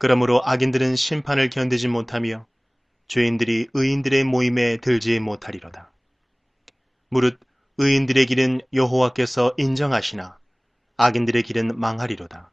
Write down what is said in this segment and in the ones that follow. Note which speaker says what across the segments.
Speaker 1: 그러므로 악인들은 심판을 견디지 못하며 죄인들이 의인들의 모임에 들지 못하리로다. 무릇 의인들의 길은 여호와께서 인정하시나 악인들의 길은 망하리로다.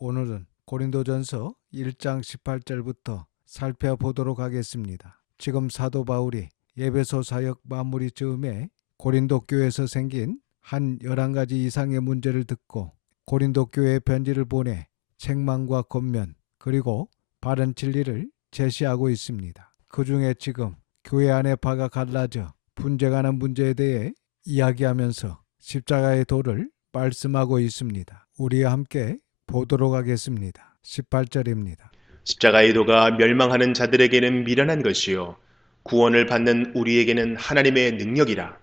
Speaker 2: 오늘은
Speaker 3: 고린도전서 1장 18절부터 살펴보도록 하겠습니다. 지금 사도 바울이 예배소 사역 마무리 즈음에 고린도 교에서 생긴 한 11가지 이상의 문제를 듣고 고린도 교회에 편지를 보내 책망과 권면 그리고 바른 진리를 제시하고 있습니다. 그 중에 지금 교회 안에 바가 갈라져 분쟁하는 문제에 대해 이야기하면서 십자가의 도를 말씀하고 있습니다. 우리와 함께 보도록 하겠습니다. 18절입니다.
Speaker 4: 십자가의 도가 멸망하는 자들에게는 미련한 것이요 구원을 받는 우리에게는 하나님의 능력이라.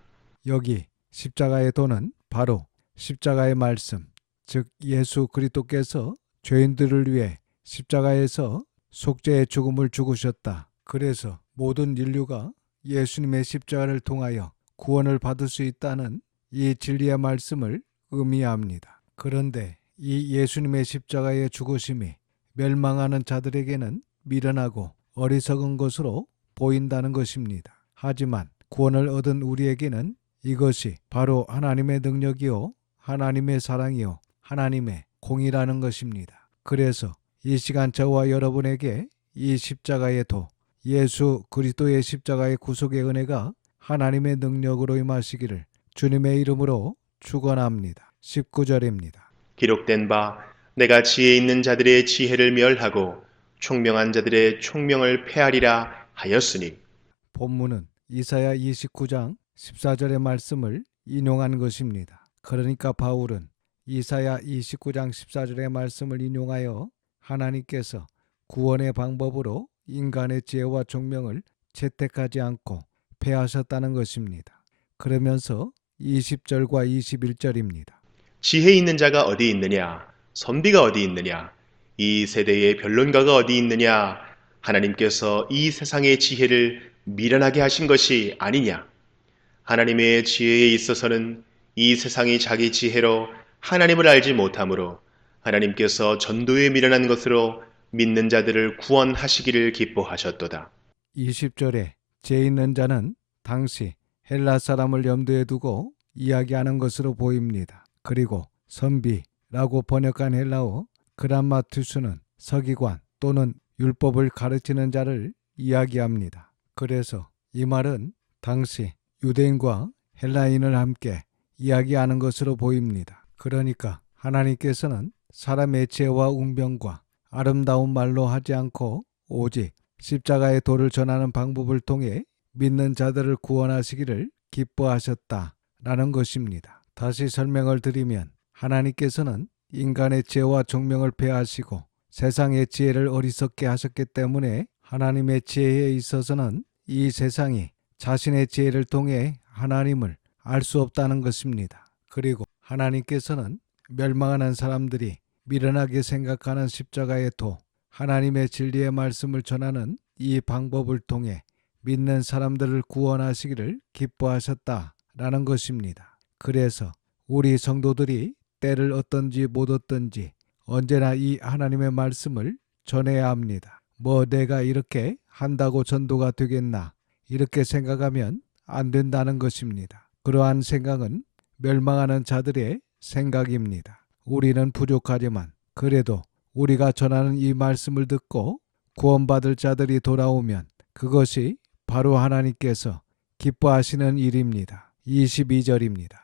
Speaker 3: 여기 십자가의 도는 바로 십자가의 말씀, 즉 예수 그리스도께서 죄인들을 위해 십자가에서 속죄의 죽음을 죽으셨다. 그래서 모든 인류가 예수님의 십자가를 통하여 구원을 받을 수 있다는 이 진리의 말씀을 의미합니다. 그런데 이 예수님의 십자가의 죽으심이 멸망하는 자들에게는 미련하고 어리석은 것으로 보인다는 것입니다. 하지만 구원을 얻은 우리에게는 이것이 바로 하나님의 능력이요, 하나님의 사랑이요, 하나님의 공이라는 것입니다. 그래서 이 시간 저와 여러분에게 이 십자가의 도, 예수 그리스도의 십자가의 구속의 은혜가 하나님의 능력으로 임하시기를 주님의 이름으로 축원합니다. 19절입니다.
Speaker 4: 기록된 바 내가 지혜 있는 자들의 지혜를 멸하고 총명한 자들의 총명을 폐하리라 하였으니
Speaker 3: 본문은 이사야 29장 14절의 말씀을 인용한 것입니다. 그러니까 바울은 이사야 29장 14절의 말씀을 인용하여 하나님께서 구원의 방법으로 인간의 지혜와 총명을 채택하지 않고 폐하셨다는 것입니다. 그러면서 20절과 21절입니다.
Speaker 4: 지혜 있는 자가 어디 있느냐 선비가 어디 있느냐 이 세대의 변론가가 어디 있느냐 하나님께서 이 세상의 지혜를 미련하게 하신 것이 아니냐 하나님의 지혜에 있어서는 이 세상이 자기 지혜로 하나님을 알지 못하므로 하나님께서 전도에 미련한 것으로 믿는 자들을 구원하시기를 기뻐하셨도다.
Speaker 3: 20절에 죄 있는 자는 당시 헬라 사람을 염두에 두고 이야기하는 것으로 보입니다. 그리고 선비라고 번역한 헬라어 그람마투스는 서기관 또는 율법을 가르치는 자를 이야기합니다. 그래서 이 말은 당시 유대인과 헬라인을 함께 이야기하는 것으로 보입니다. 그러니까 하나님께서는 사람의 죄와 운명과 아름다운 말로 하지 않고 오직 십자가의 도를 전하는 방법을 통해 믿는 자들을 구원하시기를 기뻐하셨다라는 것입니다. 다시 설명을 드리면 하나님께서는 인간의 죄와 종명을 폐하시고 세상의 지혜를 어리석게 하셨기 때문에 하나님의 지혜에 있어서는 이 세상이 자신의 지혜를 통해 하나님을 알 수 없다는 것입니다. 그리고 하나님께서는 멸망하는 사람들이 미련하게 생각하는 십자가의 도, 하나님의 진리의 말씀을 전하는 이 방법을 통해 믿는 사람들을 구원하시기를 기뻐하셨다라는 것입니다. 그래서 우리 성도들이 때를 얻든지 못 얻든지 언제나 이 하나님의 말씀을 전해야 합니다. 뭐 내가 이렇게 한다고 전도가 되겠나 이렇게 생각하면 안 된다는 것입니다. 그러한 생각은 멸망하는 자들의 생각입니다. 우리는 부족하지만 그래도 우리가 전하는 이 말씀을 듣고 구원받을 자들이 돌아오면 그것이 바로 하나님께서 기뻐하시는 일입니다. 22절입니다.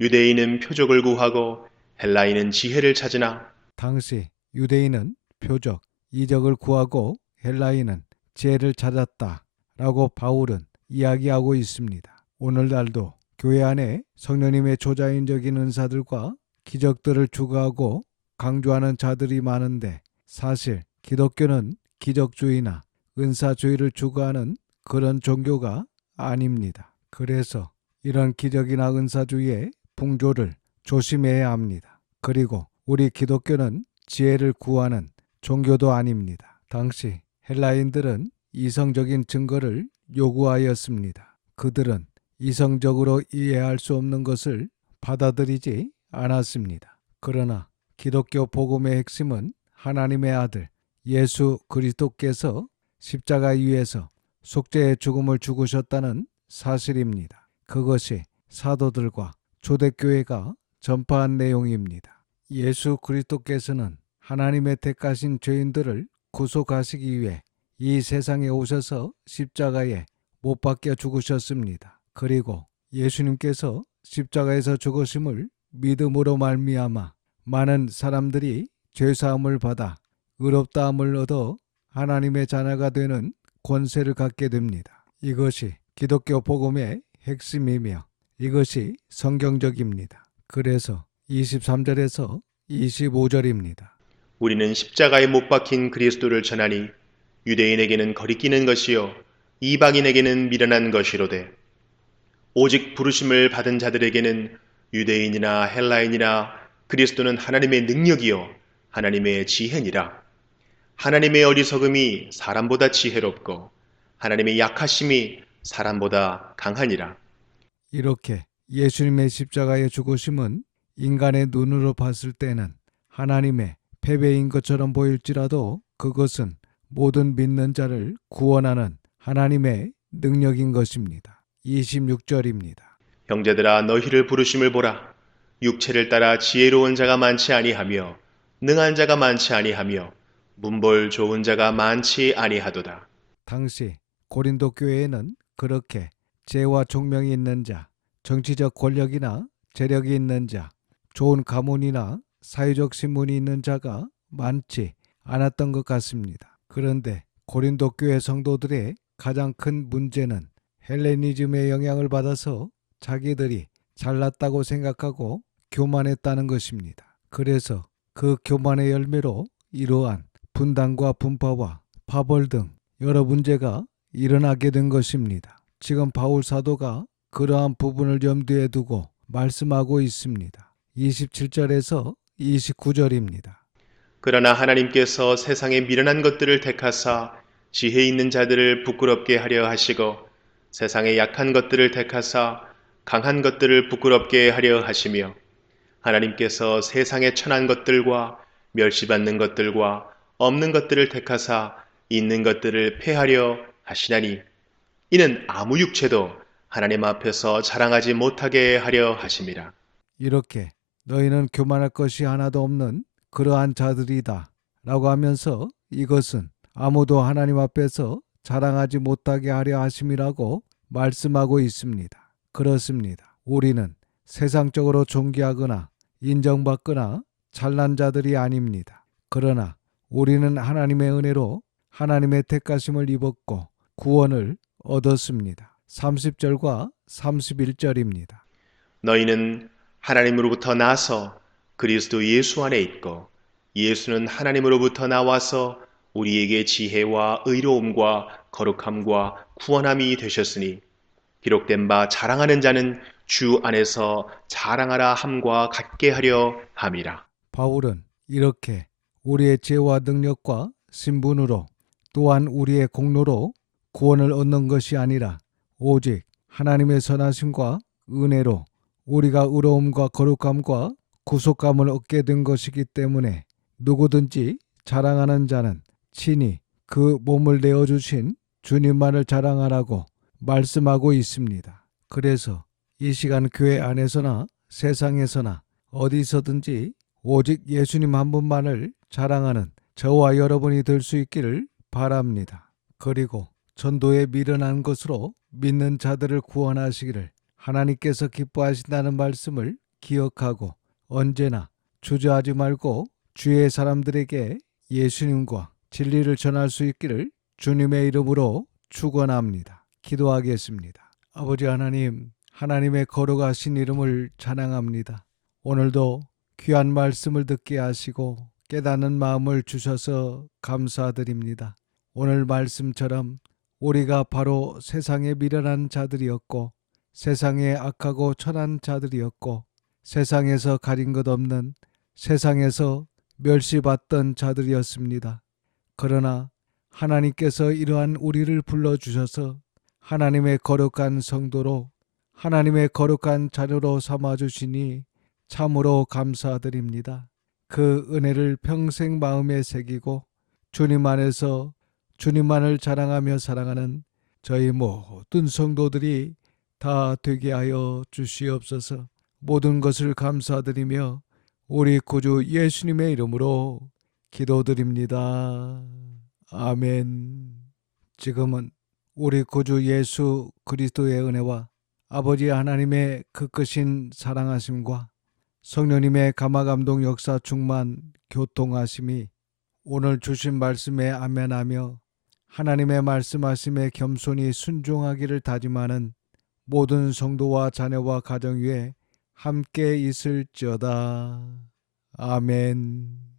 Speaker 4: 유대인은 표적을 구하고 헬라인은 지혜를 찾으나
Speaker 3: 당시 유대인은 표적, 이적을 구하고 헬라인은 지혜를 찾았다. 라고 바울은 이야기하고 있습니다. 오늘날도 교회 안에 성령님의 조자인적인 은사들과 기적들을 추구하고 강조하는 자들이 많은데 사실 기독교는 기적주의나 은사주의를 추구하는 그런 종교가 아닙니다. 그래서 이런 기적이나 은사주의의 풍조를 조심해야 합니다. 그리고 우리 기독교는 지혜를 구하는 종교도 아닙니다. 당시 헬라인들은 이성적인 증거를 요구하였습니다. 그들은 이성적으로 이해할 수 없는 것을 받아들이지 않았습니다. 그러나 기독교 복음의 핵심은 하나님의 아들 예수 그리스도께서 십자가 위에서 속죄의 죽음을 죽으셨다는 사실입니다. 그것이 사도들과 초대교회가 전파한 내용입니다. 예수 그리스도께서는 하나님의 택하신 죄인들을 구속하시기 위해 이 세상에 오셔서 십자가에 못 박혀 죽으셨습니다. 그리고 예수님께서 십자가에서 죽으심을 믿음으로 말미암아 많은 사람들이 죄 사함을 받아 의롭다함을 얻어 하나님의 자녀가 되는 권세를 갖게 됩니다. 이것이 기독교 복음의 핵심이며 이것이 성경적입니다. 그래서 23절에서 25절입니다.
Speaker 4: 우리는 십자가에 못 박힌 그리스도를 전하니 유대인에게는 거리끼는 것이요 이방인에게는 미련한 것이로되 오직 부르심을 받은 자들에게는 유대인이나 헬라인이나 그리스도는 하나님의 능력이요 하나님의 지혜니라 하나님의 어리석음이 사람보다 지혜롭고 하나님의 약하심이 사람보다 강하니라
Speaker 3: 이렇게 예수님의 십자가의 죽으심은 인간의 눈으로 봤을 때는 하나님의 패배인 것처럼 보일지라도 그것은 모든 믿는 자를 구원하는 하나님의 능력인 것입니다. 26절입니다.
Speaker 4: 형제들아 너희를 부르심을 보라 육체를 따라 지혜로운 자가 많지 아니하며 능한 자가 많지 아니하며 문벌 좋은 자가 많지 아니하도다
Speaker 3: 당시 고린도 교회에는 그렇게 재와 총명이 있는 자, 정치적 권력이나 재력이 있는 자, 좋은 가문이나 사회적 신분이 있는 자가 많지 않았던 것 같습니다. 그런데 고린도 교회 성도들의 가장 큰 문제는 헬레니즘의 영향을 받아서 자기들이 잘났다고 생각하고 교만했다는 것입니다. 그래서 그 교만의 열매로 이러한 분단과 분파와 파벌 등 여러 문제가 일어나게 된 것입니다. 지금 바울 사도가 그러한 부분을 염두에 두고 말씀하고 있습니다. 27절에서 29절입니다.
Speaker 4: 그러나 하나님께서 세상의 미련한 것들을 택하사 지혜 있는 자들을 부끄럽게 하려 하시고 세상의 약한 것들을 택하사 강한 것들을 부끄럽게 하려 하시며 하나님께서 세상의 천한 것들과 멸시받는 것들과 없는 것들을 택하사 있는 것들을 폐하려 하시나니 이는 아무 육체도 하나님 앞에서 자랑하지 못하게 하려 하심이라.
Speaker 3: 이렇게 너희는 교만할 것이 하나도 없는 그러한 자들이다. 라고 하면서 이것은 아무도 하나님 앞에서 자랑하지 못하게 하려 하심이라고 말씀하고 있습니다. 그렇습니다. 우리는 세상적으로 존귀하거나 인정받거나 잘난 자들이 아닙니다. 그러나 우리는 하나님의 은혜로 하나님의 택하심을 입었고 구원을 얻었습니다. 30절과 31절입니다.
Speaker 4: 너희는 하나님으로부터 나서 그리스도 예수 안에 있고 예수는 하나님으로부터 나와서 우리에게 지혜와 의로움과 거룩함과 구원함이 되셨으니 기록된 바 자랑하는 자는 주 안에서 자랑하라 함과 같게 하려 함이라.
Speaker 3: 바울은 이렇게 우리의 죄와 능력과 신분으로 또한 우리의 공로로 구원을 얻는 것이 아니라 오직 하나님의 선하심과 은혜로 우리가 의로움과 거룩함과 구속감을 얻게 된 것이기 때문에 누구든지 자랑하는 자는 친히 그 몸을 내어주신 주님만을 자랑하라고 말씀하고 있습니다. 그래서 이 시간 교회 안에서나 세상에서나 어디서든지 오직 예수님 한 분만을 자랑하는 저와 여러분이 될 수 있기를 바랍니다. 그리고 전도에 미련한 것으로 믿는 자들을 구원하시기를 하나님께서 기뻐하신다는 말씀을 기억하고 언제나 주저하지 말고 주의 사람들에게 예수님과 진리를 전할 수 있기를 주님의 이름으로 축원합니다. 기도하겠습니다. 아버지 하나님, 하나님의 거룩하신 이름을 찬양합니다. 오늘도 귀한 말씀을 듣게 하시고 깨닫는 마음을 주셔서 감사드립니다. 오늘 말씀처럼 우리가 바로 세상에 미련한 자들이었고 세상에 악하고 천한 자들이었고 세상에서 가린 것 없는 세상에서 멸시받던 자들이었습니다. 그러나 하나님께서 이러한 우리를 불러주셔서 하나님의 거룩한 성도로 하나님의 거룩한 자녀로 삼아주시니 참으로 감사드립니다. 그 은혜를 평생 마음에 새기고 주님 안에서 주님만을 자랑하며 사랑하는 저희 모든 성도들이 다 되게 하여 주시옵소서 모든 것을 감사드리며 우리 구주 예수님의 이름으로 기도드립니다. 아멘. 지금은 우리 구주 예수 그리스도의 은혜와 아버지 하나님의 그 크신 사랑하심과 성령님의 감화 감동 역사 충만 교통하심이 오늘 주신 말씀에 아멘하며 하나님의 말씀하심에 겸손히 순종하기를 다짐하는 모든 성도와 자녀와 가정 위에 함께 있을지어다. 아멘.